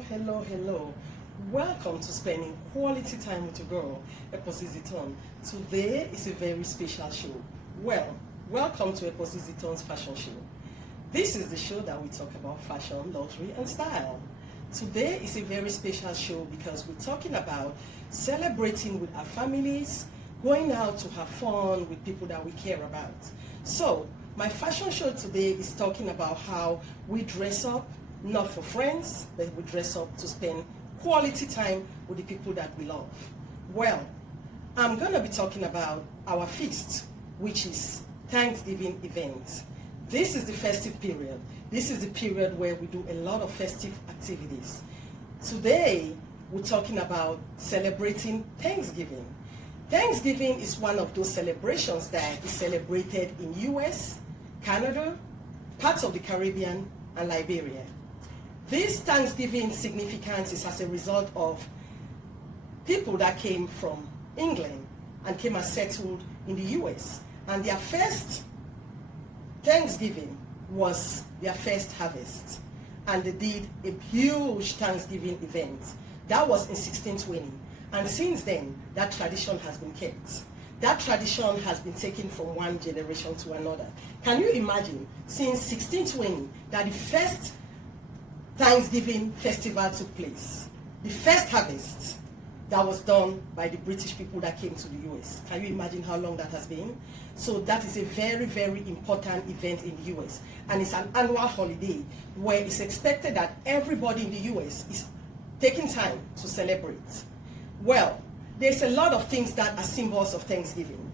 Hello. Welcome to spending quality time with your girl, Eposi Ziton. Today is a very special show. Welcome to Eposi Ziton's fashion show. This is the show that we talk about fashion, luxury, and style. Today is a very special show because we're talking about celebrating with our families, going out to have fun with people that we care about. So, my fashion show today is talking about how we dress up, not for friends, but we dress up to spend quality time with the people that we love. Well, I'm going to be talking about our feast, which is Thanksgiving event. This is the festive period. This is the period where we do a lot of festive activities. Today, we're talking about celebrating Thanksgiving. Thanksgiving is one of those celebrations that is celebrated in US, Canada, parts of the Caribbean, and Liberia. This Thanksgiving significance is as a result of people that came from England and came and settled in the US. And their first Thanksgiving was their first harvest. And they did a huge Thanksgiving event. That was in 1620. And since then, that tradition has been kept. That tradition has been taken from one generation to another. Can you imagine, since 1620, that the first Thanksgiving festival took place? The first harvest that was done by the British people that came to the US. Can you imagine how long that has been? So that is a very, very important event in the US. And it's an annual holiday where it's expected that everybody in the US is taking time to celebrate. Well, there's a lot of things that are symbols of Thanksgiving.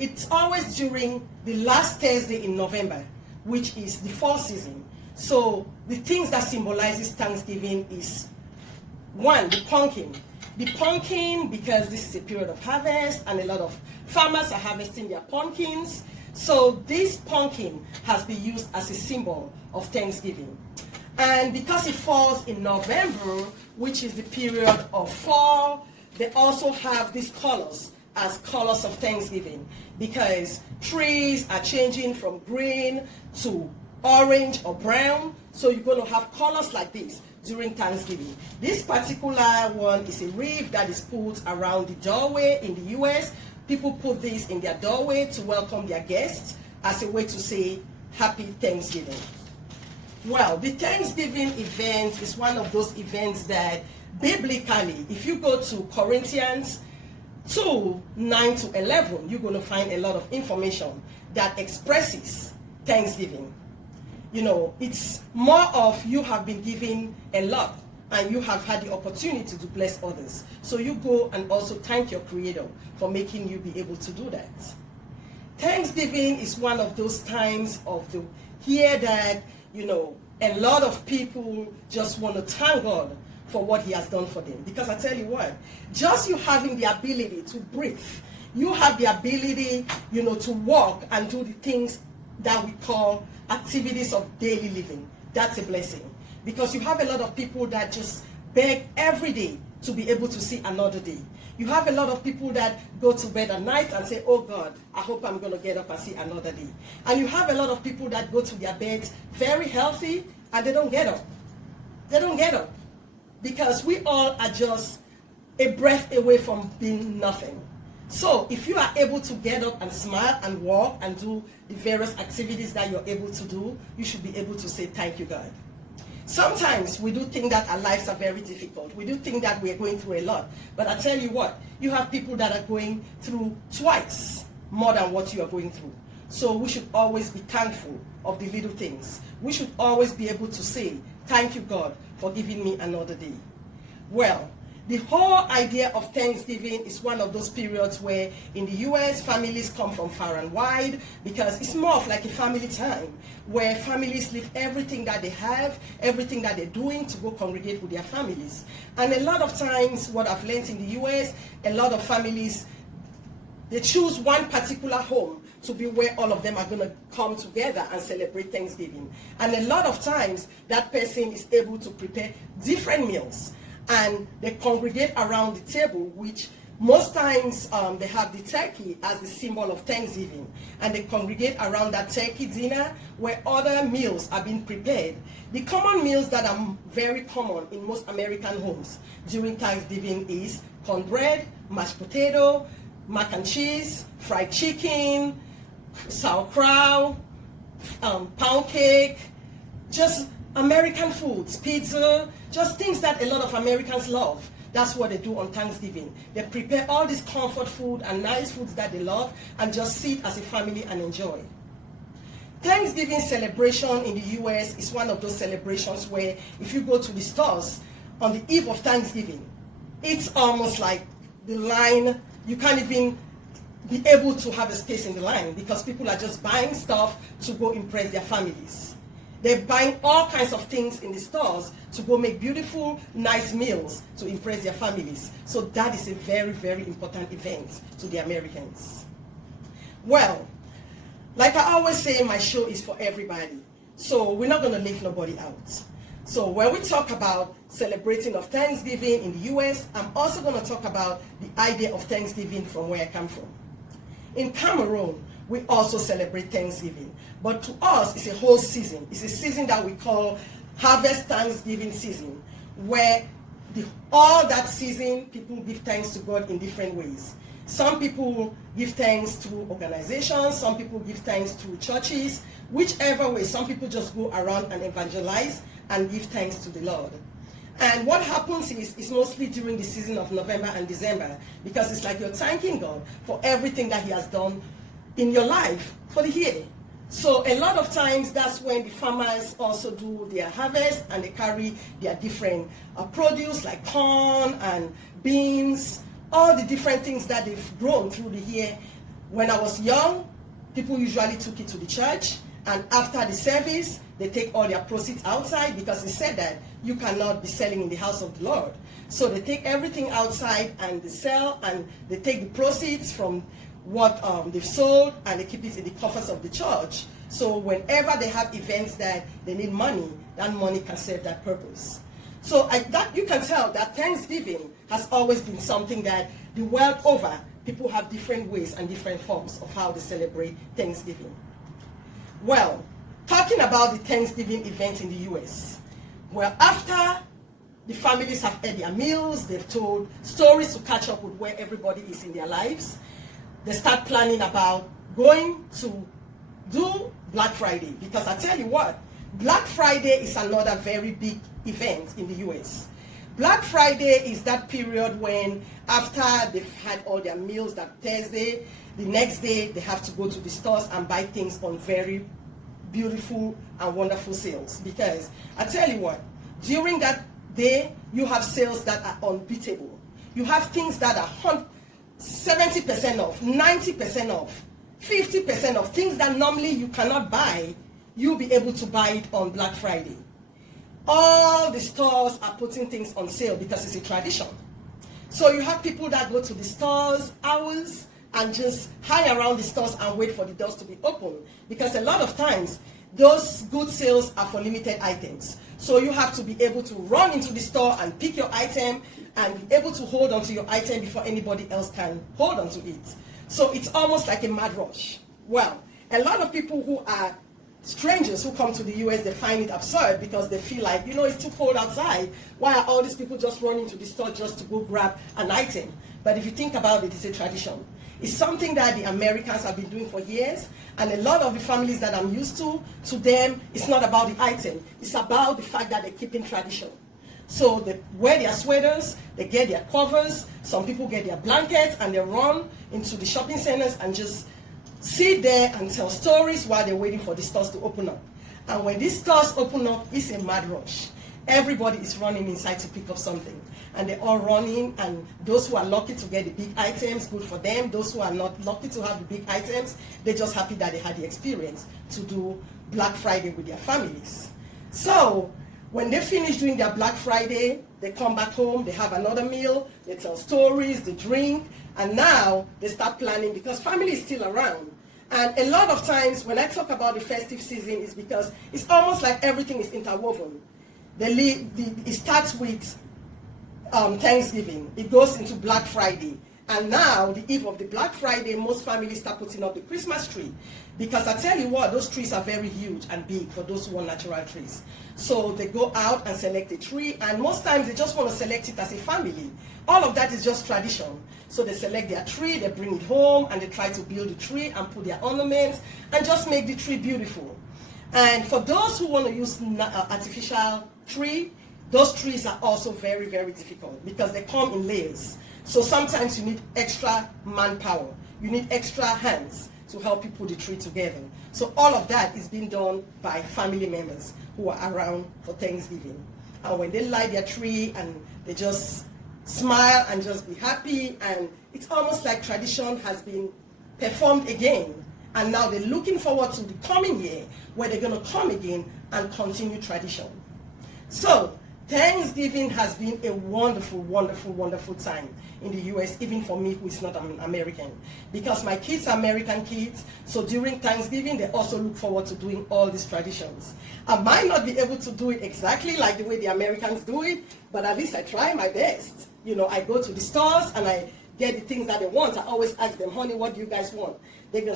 It's always during the last Thursday in November, which is the fall season. So the things that symbolizes Thanksgiving is, one, the pumpkin. The pumpkin, because this is a period of harvest and a lot of farmers are harvesting their pumpkins. So this pumpkin has been used as a symbol of Thanksgiving. And because it falls in November, which is the period of fall, they also have these colors as colors of Thanksgiving, because trees are changing from green to orange or brown. So you're going to have colors like this during Thanksgiving. This particular one is a wreath that is put around the doorway in the US. People put this in their doorway to welcome their guests as a way to say Happy Thanksgiving. Well, the Thanksgiving event is one of those events that biblically, if you go to Corinthians 2, 9 to 11, you're going to find a lot of information that expresses Thanksgiving. You know, it's more of you have been given a lot and you have had the opportunity to bless others. So you go and also thank your Creator for making you be able to do that. Thanksgiving is one of those times of the year that, you know, a lot of people just want to thank God for what He has done for them. Because I tell you what, just you having the ability to breathe, you have the ability, you know, to walk and do the things that we call activities of daily living. That's a blessing. Because you have a lot of people that just beg every day to be able to see another day. You have a lot of people that go to bed at night and say, oh God, I hope I'm going to get up and see another day. And you have a lot of people that go to their beds very healthy and they don't get up. They don't get up. Because we all are just a breath away from being nothing. So if you are able to get up and smile and walk and do the various activities that you're able to do, you should be able to say thank you, God. Sometimes we do think that our lives are very difficult. We do think that we're going through a lot. But I tell you what, you have people that are going through twice more than what you are going through. So we should always be thankful of the little things. We should always be able to say, thank you, God, for giving me another day. Well, the whole idea of Thanksgiving is one of those periods where in the US, families come from far and wide because it's more of like a family time where families leave everything that they have, everything that they're doing to go congregate with their families. And a lot of times, what I've learned in the US, a lot of families, they choose one particular home to be where all of them are going to come together and celebrate Thanksgiving. And a lot of times, that person is able to prepare different meals. And they congregate around the table, which Most times they have the turkey as the symbol of Thanksgiving, and they congregate around that turkey dinner where other meals are being prepared. The common meals that are very common in most American homes during Thanksgiving is cornbread, mashed potato, mac and cheese, fried chicken, sauerkraut, pound cake, just American foods, pizza, just things that a lot of Americans love. That's what they do on Thanksgiving. They prepare all this comfort food and nice foods that they love and just sit as a family and enjoy. Thanksgiving celebration in the US is one of those celebrations where if you go to the stores on the eve of Thanksgiving, it's almost like the line, you can't even be able to have a space in the line because people are just buying stuff to go impress their families. They're buying all kinds of things in the stores to go make beautiful, nice meals to impress their families. So that is a very, very important event to the Americans. Well, like I always say, my show is for everybody. So we're not going to leave nobody out. So when we talk about celebrating of Thanksgiving in the US, I'm also going to talk about the idea of Thanksgiving from where I come from. In Cameroon, we also celebrate Thanksgiving. But to us, it's a whole season. It's a season that we call Harvest Thanksgiving season, where all that season, people give thanks to God in different ways. Some people give thanks to organizations, some people give thanks to churches, whichever way. Some people just go around and evangelize and give thanks to the Lord. And what happens is, it's mostly during the season of November and December, because it's like you're thanking God for everything that He has done in your life for the year. So a lot of times that's when the farmers also do their harvest and they carry their different produce like corn and beans, all the different things that they've grown through the year. When I was young, people usually took it to the church, and after the service, they take all their proceeds outside because it said that you cannot be selling in the house of the Lord. So they take everything outside and they sell, and they take the proceeds from what they've sold and they keep it in the coffers of the church. So whenever they have events that they need money, that money can serve that purpose. So that you can tell that Thanksgiving has always been something that the world over, people have different ways and different forms of how they celebrate Thanksgiving. Well, talking about the Thanksgiving event in the US, well, after the families have had their meals, they've told stories to catch up with where everybody is in their lives, they start planning about going to do Black Friday. Because I tell you what, Black Friday is another very big event in the US. Black Friday is that period when after they've had all their meals that Thursday, the next day they have to go to the stores and buy things on very beautiful and wonderful sales. Because I tell you what, during that day you have sales that are unbeatable. You have things that are 70% off, 90% off, 50% off, things that normally you cannot buy, you'll be able to buy it on Black Friday. All the stores are putting things on sale because it's a tradition. So you have people that go to the stores hours and just hang around the stores and wait for the doors to be open, because a lot of times those good sales are for limited items. So you have to be able to run into the store and pick your item and be able to hold onto your item before anybody else can hold onto it. So it's almost like a mad rush. Well, a lot of people who are strangers who come to the US, they find it absurd because they feel like, it's too cold outside. Why are all these people just running to the store just to go grab an item? But if you think about it, it's a tradition. It's something that the Americans have been doing for years, and a lot of the families that I'm used to them, it's not about the item. It's about the fact that they're keeping tradition. So they wear their sweaters, they get their covers, some people get their blankets, and they run into the shopping centers and just sit there and tell stories while they're waiting for the stores to open up. And when these stores open up, it's a mad rush. Everybody is running inside to pick up something. And they're all running, and those who are lucky to get the big items, good for them. Those who are not lucky to have the big items, they're just happy that they had the experience to do Black Friday with their families. So when they finish doing their Black Friday, they come back home, they have another meal, they tell stories, they drink, and now they start planning because family is still around. And a lot of times when I talk about the festive season, it's because it's almost like everything is interwoven. It starts with Thanksgiving, it goes into Black Friday, And now, the eve of the Black Friday, most families start putting up the Christmas tree. Because I tell you what, those trees are very huge and big for those who want natural trees. So they go out and select a tree, and most times they just want to select it as a family. All of that is just tradition. So they select their tree, they bring it home, and they try to build the tree and put their ornaments and just make the tree beautiful. And for those who want to use artificial tree, those trees are also very, very difficult because they come in layers. So sometimes you need extra manpower. You need extra hands to help you put the tree together. So all of that is being done by family members who are around for Thanksgiving. And when they light their tree and they just smile and just be happy, and it's almost like tradition has been performed again. And now they're looking forward to the coming year where they're going to come again and continue tradition. So Thanksgiving has been a wonderful, wonderful, wonderful time in the US, even for me who is not an American. Because my kids are American kids, so during Thanksgiving, they also look forward to doing all these traditions. I might not be able to do it exactly like the way the Americans do it, but at least I try my best. You know, I go to the stores and I get the things that they want. I always ask them, honey, what do you guys want?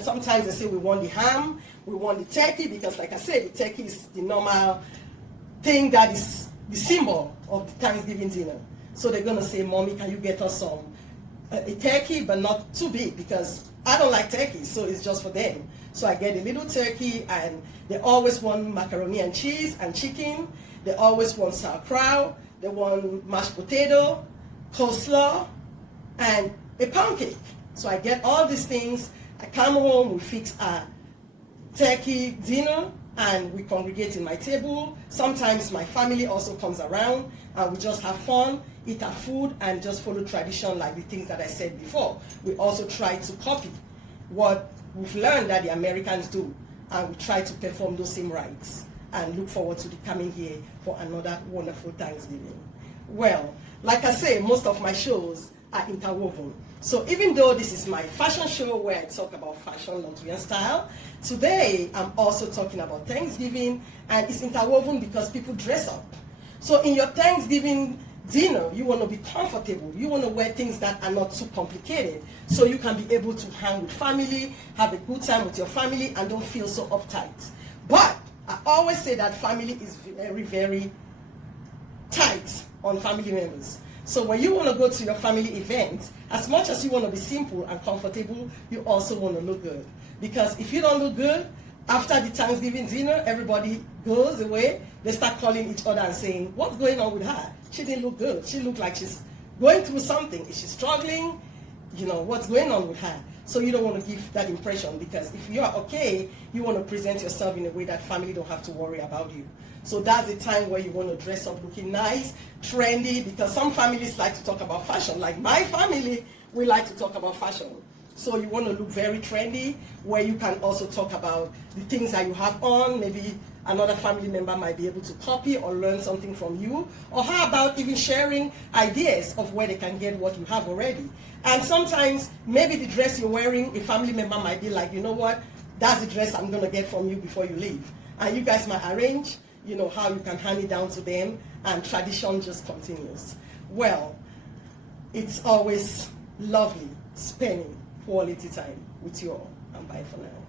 Sometimes they say, we want the ham, we want the turkey, because like I said, the turkey is the normal thing that is the symbol of the Thanksgiving dinner. So they're going to say, Mommy, can you get us a turkey, but not too big, because I don't like turkey, so it's just for them. So I get a little turkey, and they always want macaroni and cheese and chicken. They always want sauerkraut. They want mashed potato, coleslaw, and a pound cake. So I get all these things. I come home, we fix our turkey dinner, and we congregate in my table. Sometimes my family also comes around, and we just have fun, eat our food, and just follow tradition like the things that I said before. We also try to copy what we've learned that the Americans do, and we try to perform those same rites and look forward to the coming year for another wonderful Thanksgiving. Well, like I say, most of my shows are interwoven. So even though this is my fashion show where I talk about fashion, luxury, and style, today I'm also talking about Thanksgiving, and it's interwoven because people dress up. So in your Thanksgiving dinner, you want to be comfortable. You want to wear things that are not too complicated, so you can be able to hang with family, have a good time with your family, and don't feel so uptight. But I always say that family is very, very tight on family members. So when you want to go to your family event, as much as you want to be simple and comfortable, you also want to look good. Because if you don't look good, after the Thanksgiving dinner, everybody goes away. They start calling each other and saying, what's going on with her? She didn't look good. She looked like she's going through something. Is she struggling? You know, what's going on with her? So you don't want to give that impression, because if you are okay, you want to present yourself in a way that family don't have to worry about you. So that's the time where you want to dress up looking nice, trendy, because some families like to talk about fashion. Like my family, we like to talk about fashion. So you want to look very trendy, where you can also talk about the things that you have on. Maybe another family member might be able to copy or learn something from you. Or how about even sharing ideas of where they can get what you have already. And sometimes maybe the dress you're wearing, a family member might be like, you know what, that's the dress I'm going to get from you before you leave. And you guys might arrange, you know, how you can hand it down to them, and tradition just continues. Well, it's always lovely spending quality time with you all, and bye for now.